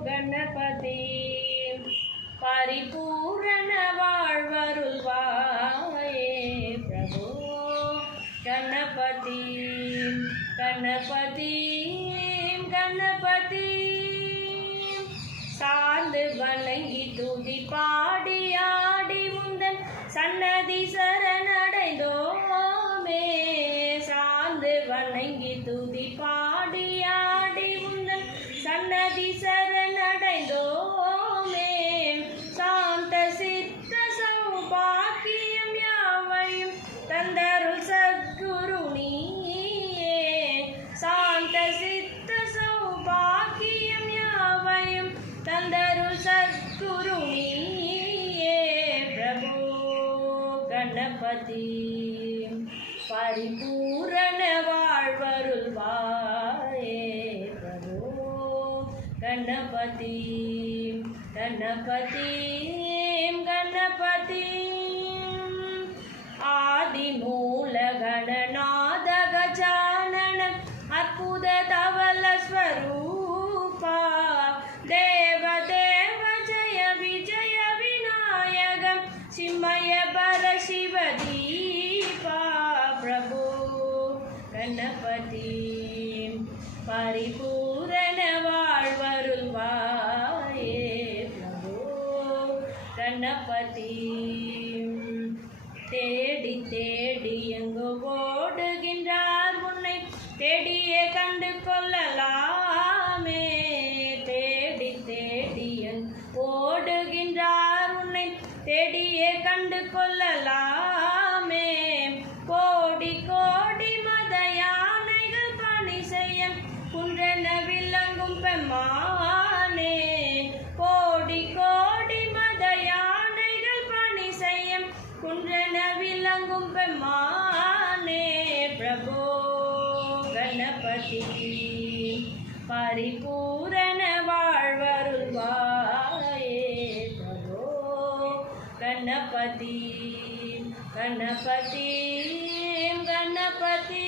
गणपति परिपूर्ण वाழ்வருள்வாயே प्रभु गणपति गणपति गणपति சார்ந்து வணங்கி துதி பாடி ஆடி முந்தன் சன்னதி சரணடைந்தோமே சார்ந்து வணங்கி துதி பாடி ஆடி முந்தன் சன்னதி சரணடைந்தோமே சாந்த சித்த சௌபாக்கியம் யாவையும் தந்தருள் சத்குரு நீயே சாந்த சித்த சௌபாக்கியம் யாவையும் தந்தருள் சத்குரு நீயே பிரபு गणपति परिपूर्ण वाழ்வருள்வாயே प्रभु गणपति गणपति गणपति आदिमूल गणनाद गजानन अद्भुत धवल स्वरूपा देव देव जय विजय विनायक चिन्मय बर शिवदीपा प्रभु गणपति परिपूर्ण वाழ்வருள்வாயே प्रभु गणपति தேடி தேடி எங்கு ஓடுகின்றார் உன்னை தேடியே கண்டு கொள்ளலாமே தேடி தேடி ஓடுகின்றார் உன்னை தேடியே கண்டு கொள்ளலாமே கோடி கோடி மத யானைகள் பணி செய்ய குன்றென விளங்கும் பெம்மானே கோடி கோடி மத யானைகள் பணி செய்ய குன்றென விளங்கும் பெம்மானே பிரபு गणपति परिपूर्ण वाழ்வருள்வாயே प्रभु गणपति गणपति गणपति